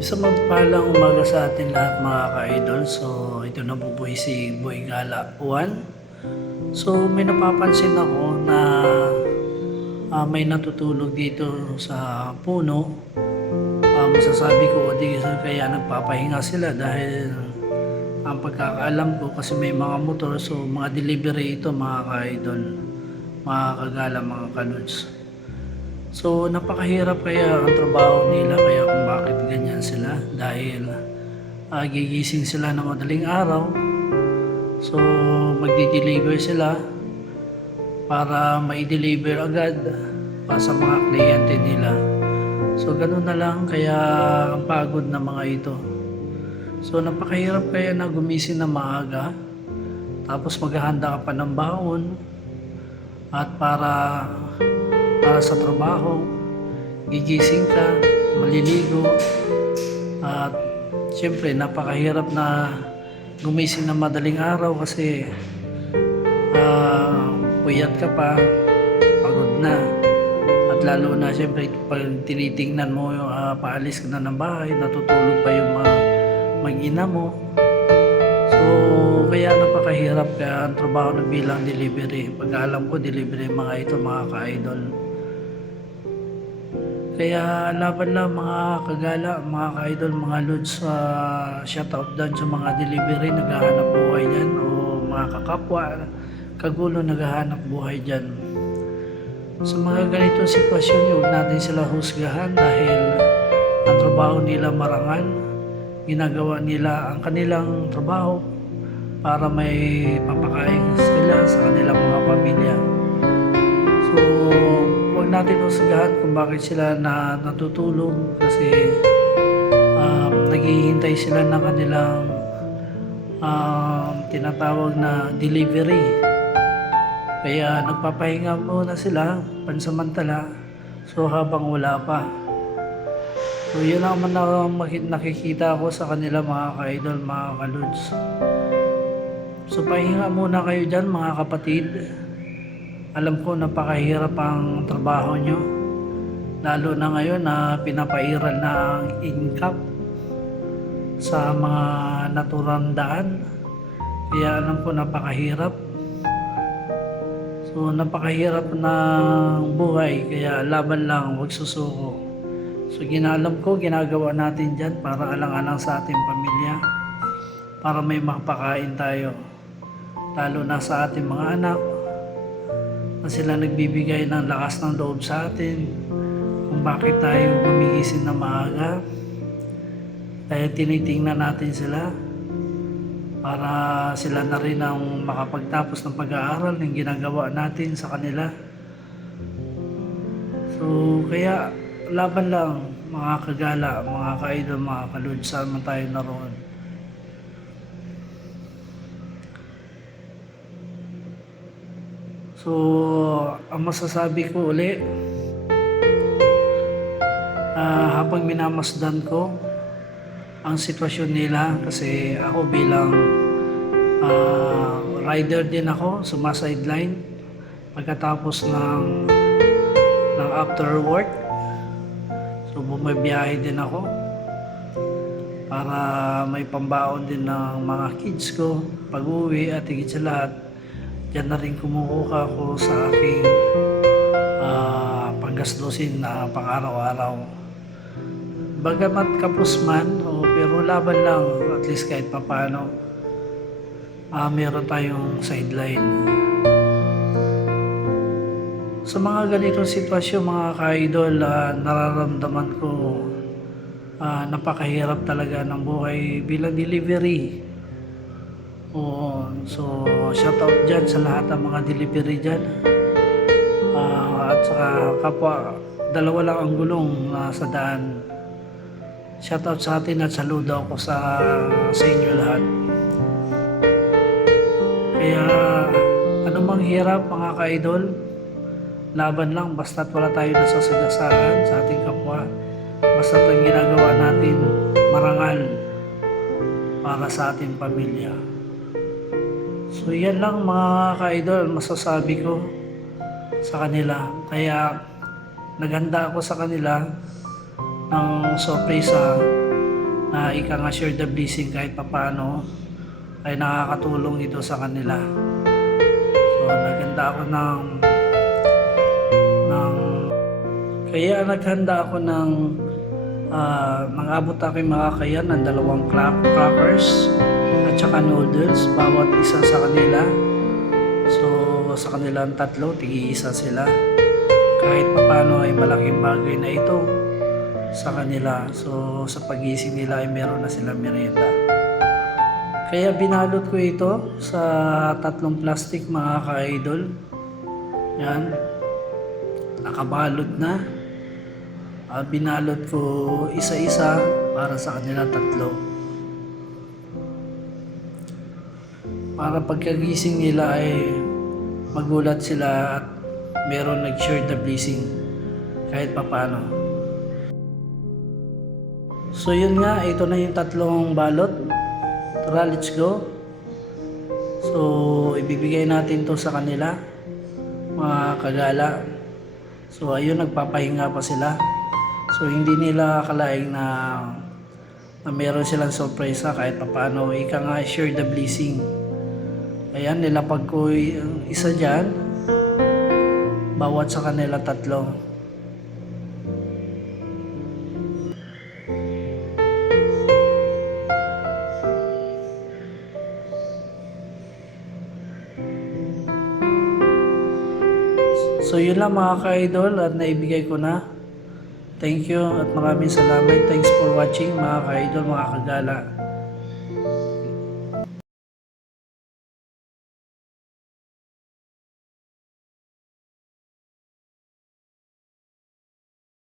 Isang magpalang umaga sa atin lahat mga ka-idol. So, ito na po po si Boy Gala 1. So, may napapansin ako na ah, may natutulog dito sa puno. Ah, masasabi ko, di kaya nagpapahinga sila dahil ang pagkakaalam ko kasi may mga motor, so mga delivery ito mga ka-idol, mga kagala, mga kaluts. So, napakahirap kaya ang trabaho nila kaya kung bakit ganyan sila dahil ah, gigising sila ng madaling araw. So, magdi-deliver sila para mai-deliver agad para sa mga kliyente nila. So, ganun na lang kaya ang pagod na mga ito. So, napakahirap kaya na gumising na maaga tapos maghahanda ka pa ng baon at para para sa trabaho, gigising ka, maliligo, at siyempre napakahirap na gumising ng madaling araw kasi puyat ka pa, pagod na. At lalo na siyempre pag tinitingnan mo yung ah, paalis ka na ng bahay, natutulog pa yung mga mag-ina mo. So, kaya napakahirap kaya ang trabaho na bilang delivery. Pag alam ko, delivery mga ito, mga ka-idol. Kaya laban lang mga kagala, mga ka-idol, mga lods, uh, shoutout doon sa mga delivery naghahanap buhay dyan o mga kakapwa, kagulo naghahanap buhay dyan. Sa mga ganitong sitwasyon, huwag natin sila husgahan dahil ang trabaho nila marangal, ginagawa nila ang kanilang trabaho para may papakain sila sa kanilang mga pamilya. So, huwag natin usagahan kung bakit sila na natutulog kasi um, naghihintay sila ng kanilang um, tinatawag na delivery. Kaya nagpapahinga muna sila pansamantala so habang wala pa. So yun ang nakikita ko sa kanila mga ka-idol, mga kaludes. So pahinga muna kayo dyan mga kapatid. Alam ko napakahirap ang trabaho nyo. Lalo na ngayon na pinapairal na ang income sa mga naturang daan. Kaya alam ko napakahirap. So napakahirap ng buhay kaya laban lang, huwag susuko. So ginalam ko, ginagawa natin dyan para alang-alang sa ating pamilya. Para may makapakain tayo. Lalo na sa ating mga anak. Na sila nagbibigay ng lakas ng loob sa atin. Kung bakit tayo gumigising na maaga. Dahil tinitingnan natin sila para sila na rin ang makapagtapos ng pag-aaral ng ginagawa natin sa kanila. So, kaya laban lang mga kagala, mga ka-idol, mga kalud, saan man tayo naroon. So, ang masasabi ko uli, ah, habang minamasdan ko ang sitwasyon nila kasi ako bilang ah, rider din ako, sumasideline pagkatapos ng ng after work. So bumabiyahe din ako para may pambaon din ng mga kids ko pag uwi at higit sa lahat Diyan na rin kumukuha ko sa aking ah, panggastusin na pang-araw-araw. Bagamat kapos man, o pero laban lang, at least kahit papano, ah meron tayong sideline. Sa mga ganitong sitwasyon, mga ka-idol, ah, nararamdaman ko ah, napakahirap talaga ng buhay bilang delivery. Oo, so shoutout dyan sa lahat ng mga delivery dyan. Ah, at saka kapwa, dalawa lang ang gulong ah, sa daan. Shoutout sa atin at saludo ako sa, sa inyo lahat. Kaya anumang hirap mga ka-idol, laban lang basta't wala tayo nasasagasaan sa ating kapwa. Basta't ang ginagawa natin marangal para sa ating pamilya. So yan lang mga ka-idol masasabi ko sa kanila. Kaya naghanda ako sa kanila ng sorpresa na ika nga share the blessing kahit papaano ay nakakatulong ito sa kanila. So naganda ako ng ng kaya naghanda ako ng ah nang-abot aking makakayan ng dalawang crack, crackers at saka noodles bawat isa sa kanila. So sa kanilang tatlo, tigi-isa sila. Kahit papano ay malaking bagay na ito sa kanila. So sa pagising nila ay meron na silang merienda. Kaya binalot ko ito sa tatlong plastic mga ka-idol. Yan. Nakabalot na. Ah, binalot ko isa-isa para sa kanila tatlo. Para pagkagising nila ay magulat sila at meron nag-share the blessing kahit papano. So yun nga, ito na yung tatlong balot. Tara, let's go. So, ibibigay natin to sa kanila, mga kagala. So, ayun, nagpapahinga pa sila. So, hindi nila akalaing na, na meron silang sorpresa kahit papaano. Ika nga, share the blessing. Ayan, nilapag ko isa dyan. Bawat sa kanila tatlo. So yun lang mga ka-idol at naibigay ko na. Thank you at maraming salamat. Thanks for watching mga ka-idol, mga kagala.